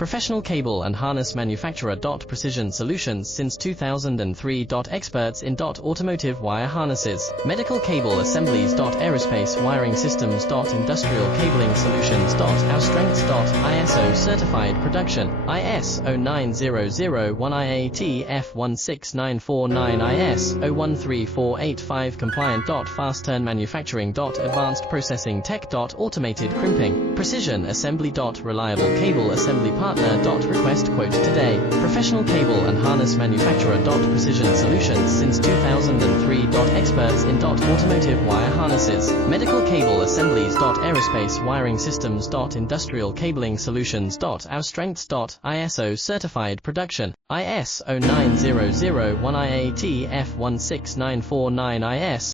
Professional cable and harness manufacturer. Precision Solutions since 2003. Experts in automotive wire harnesses, medical cable assemblies. Aerospace wiring systems. Industrial cabling solutions. Our strengths. ISO certified production, IS 09001 IATF 16949 IS 013485 compliant. Fast turn manufacturing. Advanced processing tech. Automated crimping, precision assembly. Reliable cable assembly partner. Request quote today. Professional cable and harness manufacturer. Precision Solutions since 2003. Experts in automotive wire harnesses, medical cable assemblies. Aerospace wiring systems. Industrial cabling solutions. Our strengths. ISO certified production, IS 09001 IATF 16949 IS